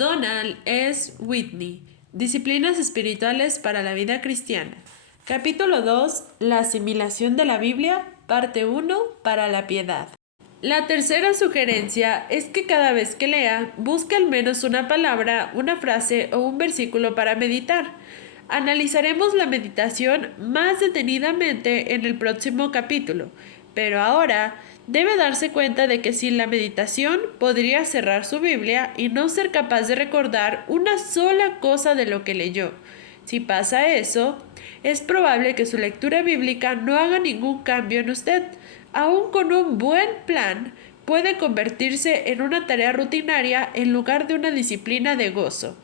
Donald S. Whitney, Disciplinas espirituales para la vida cristiana. Capítulo 2. La asimilación de la Biblia, parte 1, para la piedad. La tercera sugerencia es que cada vez que lea, busque al menos una palabra, una frase o un versículo para meditar. Analizaremos la meditación más detenidamente en el próximo capítulo, pero ahora debe darse cuenta de que sin la meditación podría cerrar su Biblia y no ser capaz de recordar una sola cosa de lo que leyó. Si pasa eso, es probable que su lectura bíblica no haga ningún cambio en usted. Aún con un buen plan, puede convertirse en una tarea rutinaria en lugar de una disciplina de gozo.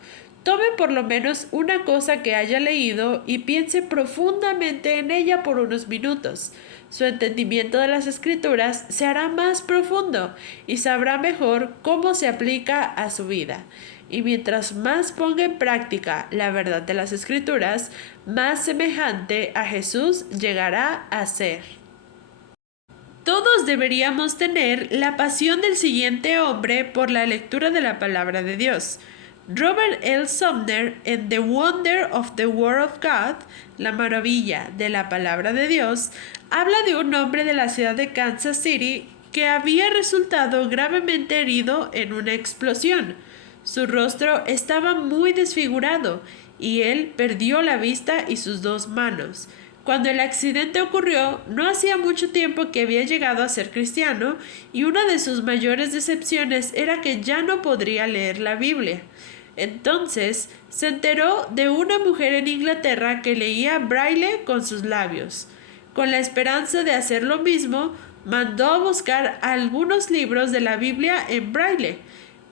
Tome por lo menos una cosa que haya leído y piense profundamente en ella por unos minutos. Su entendimiento de las escrituras se hará más profundo y sabrá mejor cómo se aplica a su vida. Y mientras más ponga en práctica la verdad de las escrituras, más semejante a Jesús llegará a ser. Todos deberíamos tener la pasión del siguiente hombre por la lectura de la palabra de Dios. Robert L. Sumner, en The Wonder of the Word of God, la maravilla de la palabra de Dios, habla de un hombre de la ciudad de Kansas City que había resultado gravemente herido en una explosión. Su rostro estaba muy desfigurado y él perdió la vista y sus dos manos. Cuando el accidente ocurrió, no hacía mucho tiempo que había llegado a ser cristiano y una de sus mayores decepciones era que ya no podría leer la Biblia. Entonces se enteró de una mujer en Inglaterra que leía braille con sus labios. Con la esperanza de hacer lo mismo, mandó a buscar algunos libros de la Biblia en braille,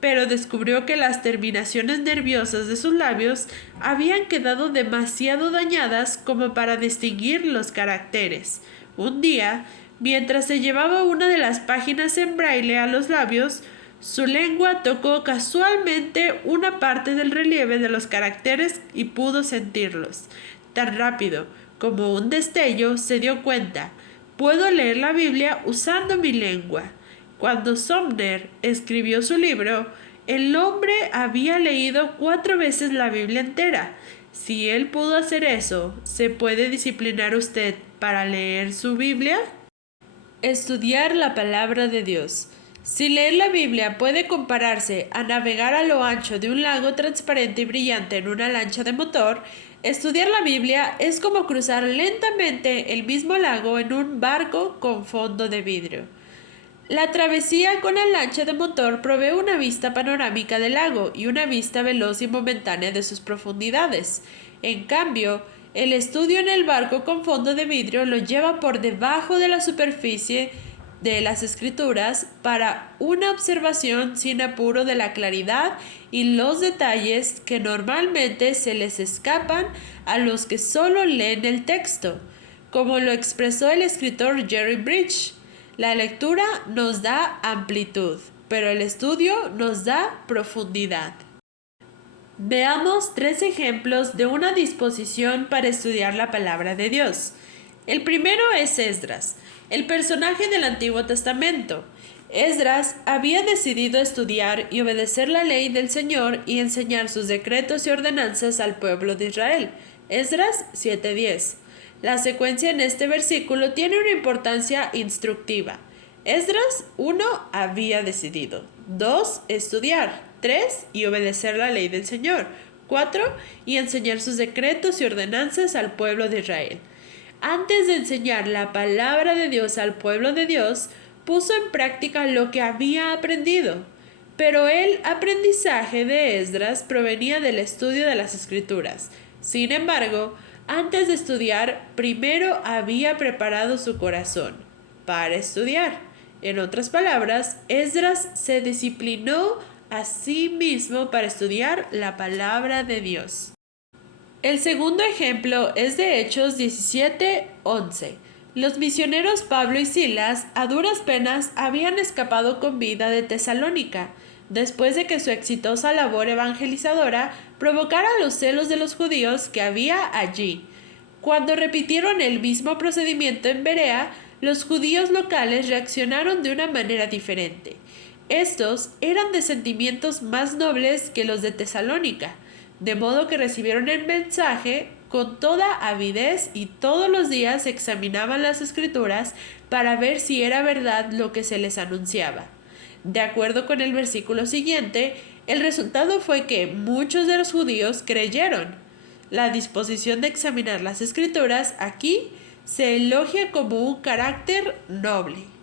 pero descubrió que las terminaciones nerviosas de sus labios habían quedado demasiado dañadas como para distinguir los caracteres. Un día, mientras se llevaba una de las páginas en braille a los labios, su lengua tocó casualmente una parte del relieve de los caracteres y pudo sentirlos. Tan rápido como un destello se dio cuenta: puedo leer la Biblia usando mi lengua. Cuando Sumner escribió su libro, el hombre había leído 4 veces la Biblia entera. Si él pudo hacer eso, ¿se puede disciplinar usted para leer su Biblia? Estudiar la palabra de Dios. Si leer la Biblia puede compararse a navegar a lo ancho de un lago transparente y brillante en una lancha de motor, estudiar la Biblia es como cruzar lentamente el mismo lago en un barco con fondo de vidrio. La travesía con la lancha de motor provee una vista panorámica del lago y una vista veloz y momentánea de sus profundidades. En cambio, el estudio en el barco con fondo de vidrio lo lleva por debajo de la superficie de las escrituras para una observación sin apuro de la claridad y los detalles que normalmente se les escapan a los que solo leen el texto, como lo expresó el escritor Jerry Bridge. La lectura nos da amplitud, pero el estudio nos da profundidad. Veamos 3 ejemplos de una disposición para estudiar la palabra de Dios. El primero es Esdras, el personaje del Antiguo Testamento. Esdras había decidido estudiar y obedecer la ley del Señor y enseñar sus decretos y ordenanzas al pueblo de Israel. Esdras 7:10. La secuencia en este versículo tiene una importancia instructiva. Esdras 1 había decidido, 2 estudiar, 3 y obedecer la ley del Señor, 4 y enseñar sus decretos y ordenanzas al pueblo de Israel. Antes de enseñar la palabra de Dios al pueblo de Dios, puso en práctica lo que había aprendido. Pero el aprendizaje de Esdras provenía del estudio de las Escrituras. Sin embargo, antes de estudiar, primero había preparado su corazón para estudiar. En otras palabras, Esdras se disciplinó a sí mismo para estudiar la palabra de Dios. El segundo ejemplo es de Hechos 17:11. Los misioneros Pablo y Silas a duras penas habían escapado con vida de Tesalónica, después de que su exitosa labor evangelizadora provocara los celos de los judíos que había allí. Cuando repitieron el mismo procedimiento en Berea, los judíos locales reaccionaron de una manera diferente. Estos eran de sentimientos más nobles que los de Tesalónica, de modo que recibieron el mensaje con toda avidez y todos los días examinaban las escrituras para ver si era verdad lo que se les anunciaba. De acuerdo con el versículo siguiente, el resultado fue que muchos de los judíos creyeron. La disposición de examinar las escrituras aquí se elogia como un carácter noble.